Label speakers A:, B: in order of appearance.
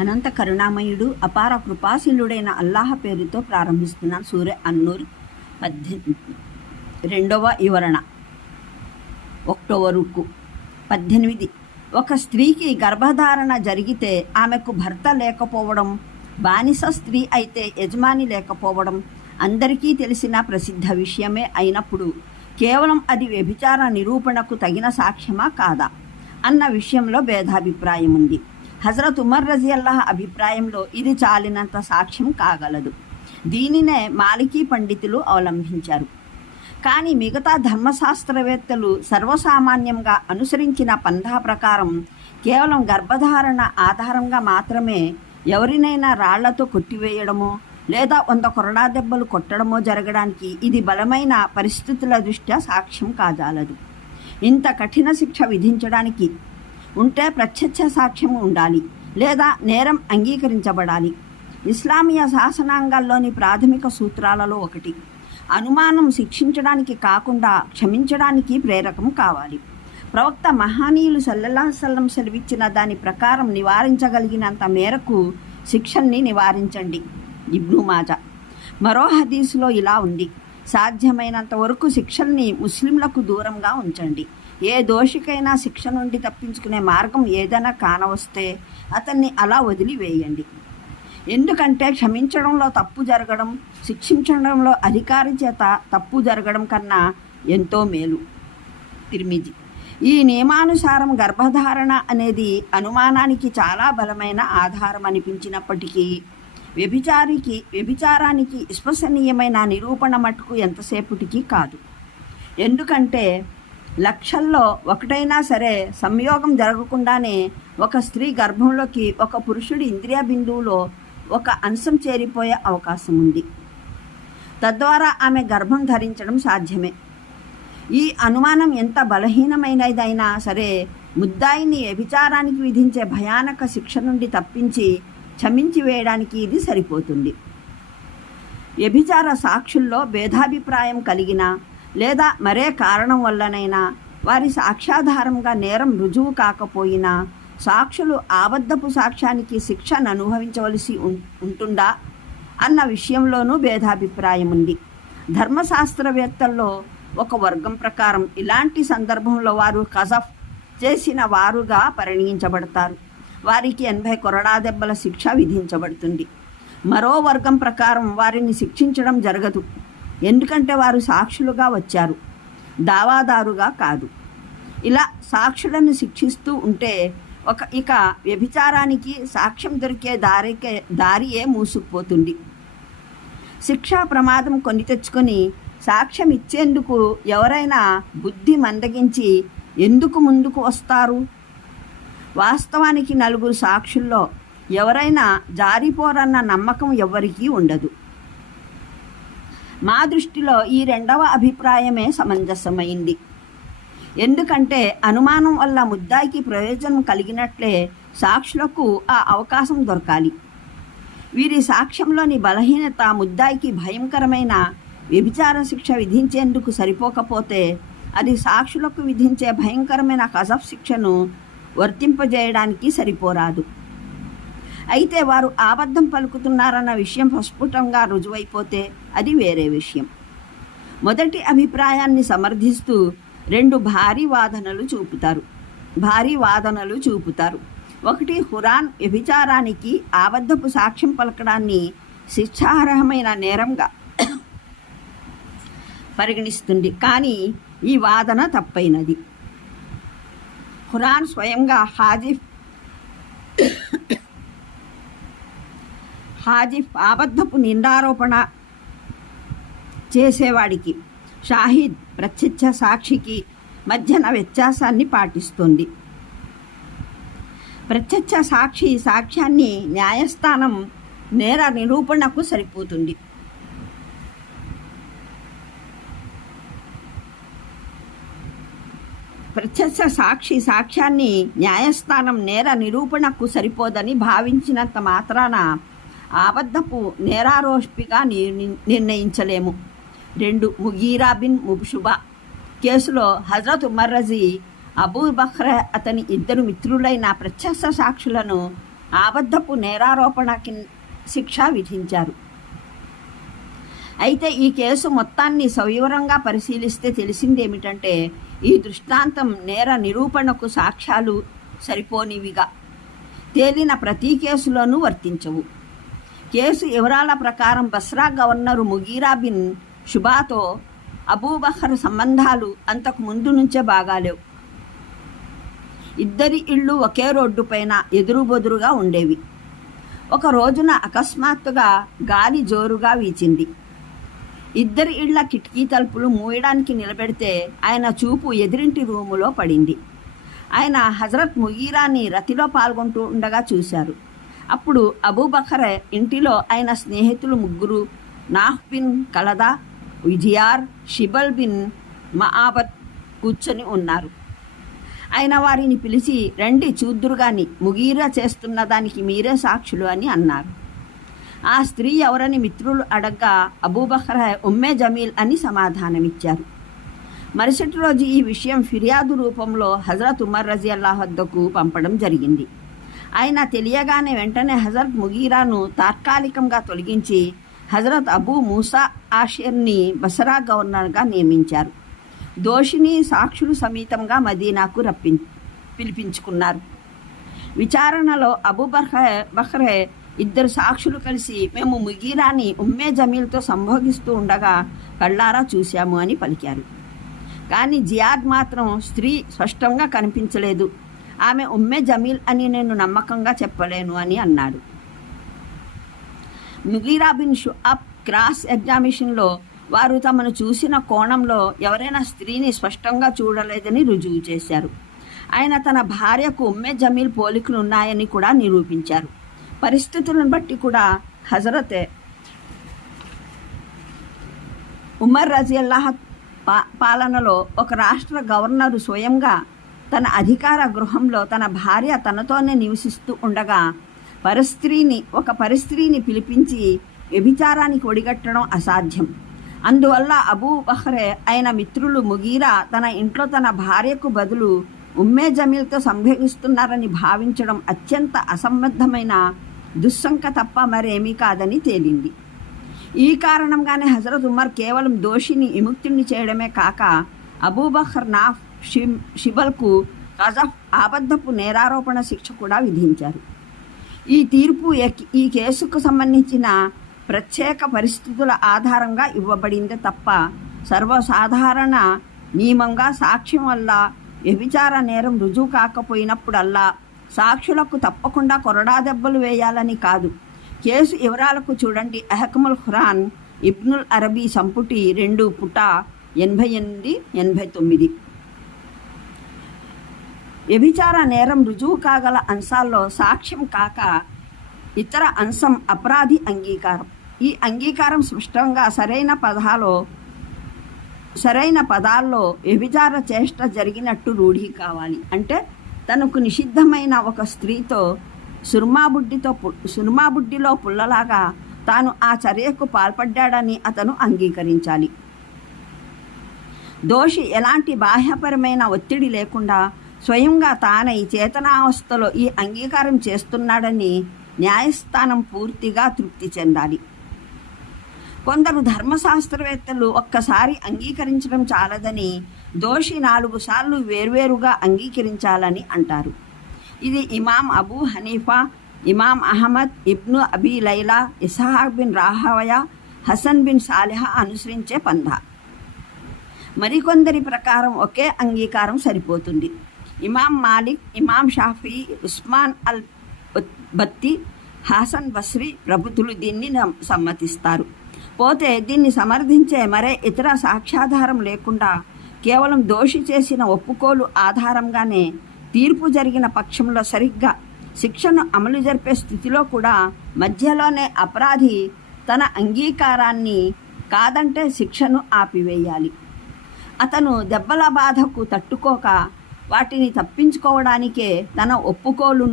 A: అనంత కరుణామయుడు అపార కృపాశీలుడైన అల్లాహ పేరుతో ప్రారంభిస్తున్నాను సూర్య అన్నూర్ పద్దె రెండవ వివరణ. ఒకటో వరకు పద్దెనిమిది. ఒక స్త్రీకి గర్భధారణ జరిగితే ఆమెకు భర్త లేకపోవడం బానిస స్త్రీ అయితే యజమాని లేకపోవడం అందరికీ తెలిసిన ప్రసిద్ధ విషయమే అయినప్పుడు కేవలం అది వ్యభిచార నిరూపణకు తగిన సాక్ష్యమా కాదా? అన్న విషయంలో భేదాభిప్రాయం ఉంది హజరత్ ఉమర్ రజియల్లాహ్ అభిప్రాయంలో ఇది చాలినంత సాక్ష్యం కాగలదు. దీనినే మాలికీ పండితులు అవలంబించారు. కానీ మిగతా ధర్మశాస్త్రవేత్తలు సర్వసామాన్యంగా అనుసరించిన పంథా ప్రకారం కేవలం గర్భధారణ ఆధారంగా మాత్రమే ఎవరినైనా రాళ్ళతో కొట్టివేయడమో లేదా వంద కొరడా దెబ్బలు కొట్టడమో జరగడానికి ఇది బలమైన పరిస్థితుల దృష్ట్యా సాక్ష్యం కాజాలదు. ఇంత కఠిన శిక్ష విధించడానికి ఉంటే ప్రత్యక్ష సాక్ష్యం ఉండాలి లేదా నేరం అంగీకరించబడాలి. ఇస్లామీయ శాసనాంగాల్లోని ప్రాథమిక సూత్రాలలో ఒకటి. అనుమానం శిక్షించడానికి కాకుండా క్షమించడానికి ప్రేరకం కావాలి. ప్రవక్త మహానీయులు సల్లల్లాహు సల్లం సెలవిచ్చిన దాని ప్రకారం నివారించగలిగినంత మేరకు శిక్షల్ని నివారించండి. ఇబ్ను మాజా. మరో హదీసులో ఇలా ఉంది. సాధ్యమైనంత వరకు శిక్షల్ని ముస్లింలకు దూరంగా ఉంచండి. ఏ దోషికైనా శిక్ష నుండి తప్పించుకునే మార్గం ఏదైనా కానవస్తే అతన్ని అలా వదిలివేయండి. ఎందుకంటే క్షమించడంలో తప్పు జరగడం శిక్షించడంలో అధికారి చేత తప్పు జరగడం కన్నా ఎంతో మేలు. తిరిమిది ఈ నియమానుసారం గర్భధారణ అనేది అనుమానానికి చాలా బలమైన ఆధారం అనిపించినప్పటికీ వ్యభిచారికి వ్యభిచారానికి విశ్వసనీయమైన నిరూపణ మటుకు ఎంతసేపటికి కాదు. ఎందుకంటే లక్షల్లో ఒకటైనా సరే సంయోగం జరగకుండానే ఒక స్త్రీ గర్భంలోకి ఒక పురుషుడి ఇంద్రియ బిందువులో ఒక అంశం చేరిపోయే అవకాశం ఉంది తద్వారా ఆమె గర్భం ధరించడం సాధ్యమే. ఈ అనుమానం ఎంత బలహీనమైనదైనా సరే ముద్దాయిని వ్యభిచారానికి విధించే భయానక శిక్ష నుండి తప్పించి క్షమించి వేయడానికి ఇది సరిపోతుంది. వ్యభిచార సాక్షుల్లో భేదాభిప్రాయం కలిగిన లేదా మరే కారణం వల్లనైనా వారి సాక్ష్యాధారంగా నేరం రుజువు కాకపోయినా సాక్షులు ఆబద్ధపు సాక్ష్యానికి శిక్షను అనుభవించవలసి ఉంటుందా? అన్న విషయంలోనూ భేదాభిప్రాయం ఉంది. ధర్మశాస్త్రవేత్తల్లో ఒక వర్గం ప్రకారం ఇలాంటి సందర్భంలో వారు కజఫ్ చేసిన వారుగా పరిగణించబడతారు వారికి ఎనభై కొరడా దెబ్బల శిక్ష విధించబడుతుంది. మరో వర్గం ప్రకారం వారిని శిక్షించడం జరగదు. ఎందుకంటే వారు సాక్షులుగా వచ్చారు. దావాదారుగా కాదు. ఇలా సాక్షులను శిక్షిస్తూ ఉంటే ఒక ఇక వ్యభిచారానికి సాక్ష్యం దొరికే దారికే దారియే మూసుకుపోతుంది. శిక్షా ప్రమాదం కొని తెచ్చుకొని సాక్ష్యం ఇచ్చేందుకు ఎవరైనా బుద్ధి మందగించి ఎందుకు ముందుకు వస్తారు? వాస్తవానికి నలుగురు సాక్షుల్లో ఎవరైనా జారిపోరన్న నమ్మకం ఎవరికీ ఉండదు. మా దృష్టిలో ఈ రెండవ అభిప్రాయమే సమంజసమైంది. ఎందుకంటే అనుమానం వల్ల ముద్దాయికి ప్రయోజనం కలిగినట్లే సాక్షులకు ఆ అవకాశం దొరకాలి. వీరి సాక్ష్యంలోని బలహీనత ముద్దాయికి భయంకరమైన వ్యభిచార శిక్ష విధించేందుకు సరిపోకపోతే అది సాక్షులకు విధించే భయంకరమైన కజఫ్ శిక్షను వర్తింపజేయడానికి సరిపోరాదు. అయితే వారు ఆబద్ధం పలుకుతున్నారన్న విషయం ప్రస్ఫుటంగా రుజువైపోతే అది వేరే విషయం. మొదటి అభిప్రాయాన్ని సమర్థిస్తూ రెండు భారీ వాదనలు చూపుతారు. భారీ వాదనలు చూపుతారు. ఒకటి హురాన్ వ్యభిచారానికి ఆబద్ధపు సాక్ష్యం పలకడాన్ని శిక్షార్హమైన నేరంగా పరిగణిస్తుంది. కానీ ఈ వాదన తప్పైనది. ఖురాన్ స్వయంగా హాజిఫ్ హాజిఫ్ ఆబద్ధపు నిందారోపణ చేసేవాడికి. షాహిద్ ప్రత్యక్ష సాక్షికి మధ్యన వ్యత్యాసాన్ని పాటిస్తుంది. ప్రత్యక్ష సాక్షి సాక్ష్యాన్ని న్యాయస్థానం నేర నిరూపణకు సరిపోతుంది. ప్రత్యక్ష సాక్షి సాక్ష్యాన్ని న్యాయస్థానం నేర నిరూపణకు సరిపోదని భావించినంత మాత్రాన ఆబద్ధపు నేరారోపిగా నిర్ణయించలేము. రెండు ముగీరా బిన్ ముబుషుబా. కేసులో హజరత్ ఉమర్ రజీ అబూ బఖ్ర అతని ఇద్దరు మిత్రులైన ప్రత్యక్ష సాక్షులను ఆబద్ధపు నేరారోపణ శిక్ష విధించారు. అయితే ఈ కేసు మొత్తాన్ని సవివరంగా పరిశీలిస్తే తెలిసిందేమిటంటే ఈ దృష్టాంతం నేర నిరూపణకు సాక్ష్యాలు సరిపోనివిగా. తేలిన ప్రతి కేసులోనూ వర్తించవు. కేసు వివరాల ప్రకారం బస్రా గవర్నరు ముగీరా బిన్ షుబాతో అబూబహర్ సంబంధాలు అంతకు ముందు నుంచే బాగాలేవు. ఇద్దరి ఇళ్ళు ఒకే రోడ్డు పైన ఎదురుబొదురుగా ఉండేవి. ఒక రోజున అకస్మాత్తుగా గాలి జోరుగా వీచింది. ఇద్దరి ఇళ్ళ కిటికీ తలుపులు మూయడానికి నిలబెడితే ఆయన చూపు ఎదిరింటి రూములో పడింది. ఆయన హజరత్ ముగీరాని రతిలో పాల్గొంటూ ఉండగా చూశారు. అప్పుడు అబూబకర్ ఇంటిలో ఆయన స్నేహితులు ముగ్గురు నాహ్బిన్ కలదా విజియార్ షిబల్ బిన్ మహాబత్ కూర్చొని ఉన్నారు. ఆయన వారిని పిలిచి రండి చూద్దురుగాని ముగీరా చేస్తున్న దానికి మీరే సాక్షులు అని అన్నారు. ఆ స్త్రీ ఎవరని మిత్రులు అడగ్గా అబూబకర్ ఉమ్మే జమీల్ అని సమాధానమిచ్చారు. మరుసటి రోజు ఈ విషయం ఫిర్యాదు రూపంలో హజరత్ ఉమర్ రజీ అల్లాహ్ వద్దకు పంపడం జరిగింది. ఆయన తెలియగానే వెంటనే హజరత్ ముగీరాను తాత్కాలికంగా తొలగించి హజరత్ అబూ మూసా ఆషిర్ని బసరా గవర్నర్గా నియమించారు. దోషిని సాక్షులు సమేతంగా మదీనాకు రప్పి పిలిపించుకున్నారు. విచారణలో అబూ బర్హ బహ్రే ఇద్దరు సాక్షులు కలిసి మేము ముగీరాని ఉమ్మే జమీల్తో సంభోగిస్తూ ఉండగా కళ్ళారా చూశాము అని పలికారు. కానీ జియాద్ మాత్రం స్త్రీ స్పష్టంగా కనిపించలేదు. ఆమె ఉమ్మే జమీల్ అని నేను నమ్మకంగా చెప్పలేను అని అన్నాడు. ముగీరా బిన్ షుఅబ్ క్రాస్ ఎగ్జామినేషన్లో వారు తమను చూసిన కోణంలో ఎవరైనా స్త్రీని స్పష్టంగా చూడలేదని రుజువు చేశారు. ఆయన తన భార్యకు ఉమ్మే జమీల్ పోలికలు ఉన్నాయని కూడా నిరూపించారు. పరిస్థితులను బట్టి కూడా హజరతే ఉమర్ రజియల్లాహ్ పా పాలనలో ఒక రాష్ట్ర గవర్నరు స్వయంగా తన అధికార గృహంలో తన భార్య తనతోనే నివసిస్తూ ఉండగా పరస్త్రీని ఒక పరిస్త్రీని పిలిపించి వ్యభిచారానికి ఒడిగట్టడం అసాధ్యం. అందువల్ల అబూ బహ్రే ఆయన మిత్రులు ముగీరా తన ఇంట్లో తన భార్యకు బదులు ఉమ్మే జమీల్తో సంభవిస్తున్నారని భావించడం అత్యంత అసంబద్ధమైన దుస్సంక తప్ప మరేమీ కాదని తేలింది. ఈ కారణంగానే హజరత్ ఉమర్ కేవలం దోషిని విముక్తిని చేయడమే కాక అబూబహర్ నాఫ్ షిబల్కు కజఫ్ ఆబద్ధపు నేరారోపణ శిక్ష కూడా విధించారు. ఈ తీర్పు ఈ కేసుకు సంబంధించిన ప్రత్యేక పరిస్థితుల ఆధారంగా ఇవ్వబడింది తప్ప సర్వసాధారణ నియమంగా సాక్ష్యం వల్ల వ్యభిచార నేరం రుజువు కాకపోయినప్పుడల్లా సాక్షులకు తప్పకుండా కొరడా దెబ్బలు వేయాలని కాదు. కేసు వివరాలకు చూడండి. అహకముల్ ఖురాన్ ఇబ్నుల్ అరబీ సంపుటి రెండు పుట ఎనభై ఎనిమిది ఎనభై తొమ్మిది. వ్యభిచార నేరం రుజువు కాగల అంశాల్లో సాక్ష్యం కాక ఇతర అంశం అపరాధి అంగీకారం. ఈ అంగీకారం స్పష్టంగా సరైన పదాలో సరైన పదాల్లో వ్యభిచార చేష్ట జరిగినట్టు రూఢి కావాలి. అంటే తనకు నిషిద్ధమైన ఒక స్త్రీతో సుర్మాబుడ్డితో సుర్మాబుడ్డిలో పుల్లలాగా తాను ఆ చర్యకు పాల్పడ్డాడని అతను అంగీకరించాలి. దోషి ఎలాంటి బాహ్యపరమైన ఒత్తిడి లేకుండా స్వయంగా తానై చేతనావస్థలో ఈ అంగీకారం చేస్తున్నాడని న్యాయస్థానం పూర్తిగా తృప్తి చెందాలి. కొందరు ధర్మశాస్త్రవేత్తలు ఒక్కసారి అంగీకరించడం చాలదని దోషి నాలుగు సార్లు వేర్వేరుగా అంగీకరించాలని అంటారు. ఇది Imam Abu Hanifa Imam Ahmad ibn Abi Laila Ishaq bin Rahawayh Hasan bin Salih అనుసరించే పంధ మరికొందరి ప్రకారం ఒకే అంగీకారం సరిపోతుంది. ఇమాం మాలిక్ ఇమాం షాఫీ ఉస్మాన్ అల్ బత్తి హాసన్ బస్రి ప్రభుతులు దీన్ని సమ్మతిస్తారు పోతే దీన్ని సమర్థించే మరే ఇతర సాక్ష్యాధారం లేకుండా కేవలం దోషి చేసిన ఒప్పుకోలు ఆధారంగానే తీర్పు జరిగిన పక్షంలో సరిగ్గా శిక్షను అమలు జరిపే స్థితిలో కూడా మధ్యలోనే అపరాధి తన అంగీకారాన్ని కాదంటే శిక్షను ఆపివేయాలి. అతను దెబ్బల బాధకు తట్టుకోక వాటిని తప్పించుకోవడానికే తన ఒప్పుకోలును